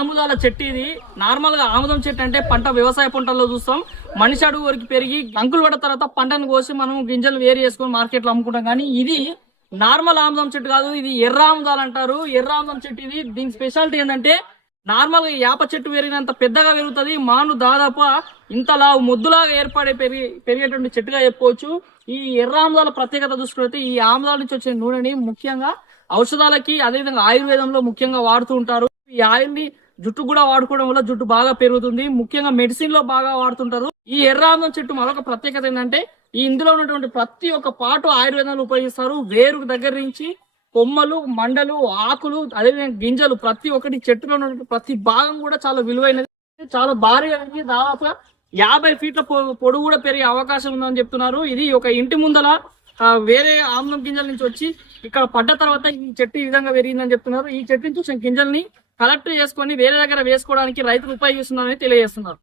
ఆముదాల చెట్టు ఇది. నార్మల్ గా ఆముదం చెట్టు అంటే పంట వ్యవసాయ పంటల్లో చూస్తాం. మనిషి అడుగు వరకు పెరిగి గంకులు పడ్డ తర్వాత పంటను కోసి మనం గింజలు వేరు చేసుకొని మార్కెట్ లో అమ్ముకుంటాం. కానీ ఇది నార్మల్ ఆముదం చెట్టు కాదు, ఇది ఎర్ర ఆముదాలు అంటారు. ఎర్ర ఆముదం చెట్టు ఇది. దీని స్పెషాలిటీ ఏంటంటే నార్మల్ గా యాప చెట్టు పెరిగినంత పెద్దగా పెరుగుతుంది. మాను దాదాపు ఇంతలా ముద్దులాగా ఏర్పడే పెరిగేటువంటి చెట్టుగా చెప్పుకోవచ్చు. ఈ ఎర్ర ఆముదాల ప్రత్యేకత చూసుకుంటే ఈ ఆముదాల నుంచి వచ్చే నూనెని ముఖ్యంగా ఔషధాలకి, అదేవిధంగా ఆయుర్వేదంలో ముఖ్యంగా వాడుతూ ఉంటారు. ఈ ఆయిల్ ని జుట్టు కూడా వాడుకోవడం వల్ల జుట్టు బాగా పెరుగుతుంది. ముఖ్యంగా మెడిసిన్ లో బాగా వాడుతుంటారు. ఈ ఎర్ర ఆముదం చెట్టు మరొక ప్రత్యేకత ఏంటంటే ఈ ఇందులో ఉన్నటువంటి ప్రతి ఒక్క పాటు ఆయుర్వేదంలో ఉపయోగిస్తారు. వేరు దగ్గర నుంచి కొమ్మలు, మండలు, ఆకులు, అదేవిధంగా గింజలు, ప్రతి ఒక్కటి చెట్టులో ఉన్నటువంటి ప్రతి భాగం కూడా చాలా విలువైనది. చాలా భారీగా దాదాపుగా 50 ఫీట్ల పొడుగు కూడా పెరిగే అవకాశం ఉందని చెప్తున్నారు. ఇది ఒక ఇంటి ముందల వేరే ఆమ్లం గింజల నుంచి వచ్చి ఇక్కడ పడ్డ తర్వాత ఈ చెట్టు ఈ విధంగా పెరిగిందని చెప్తున్నారు. ఈ చెట్టు నుంచి వచ్చిన గింజల్ని కలెక్ట్ చేసుకొని వేరే దగ్గర వేసుకోవడానికి రైతులు ఉపయోగిస్తున్నారని తెలియజేస్తున్నారు.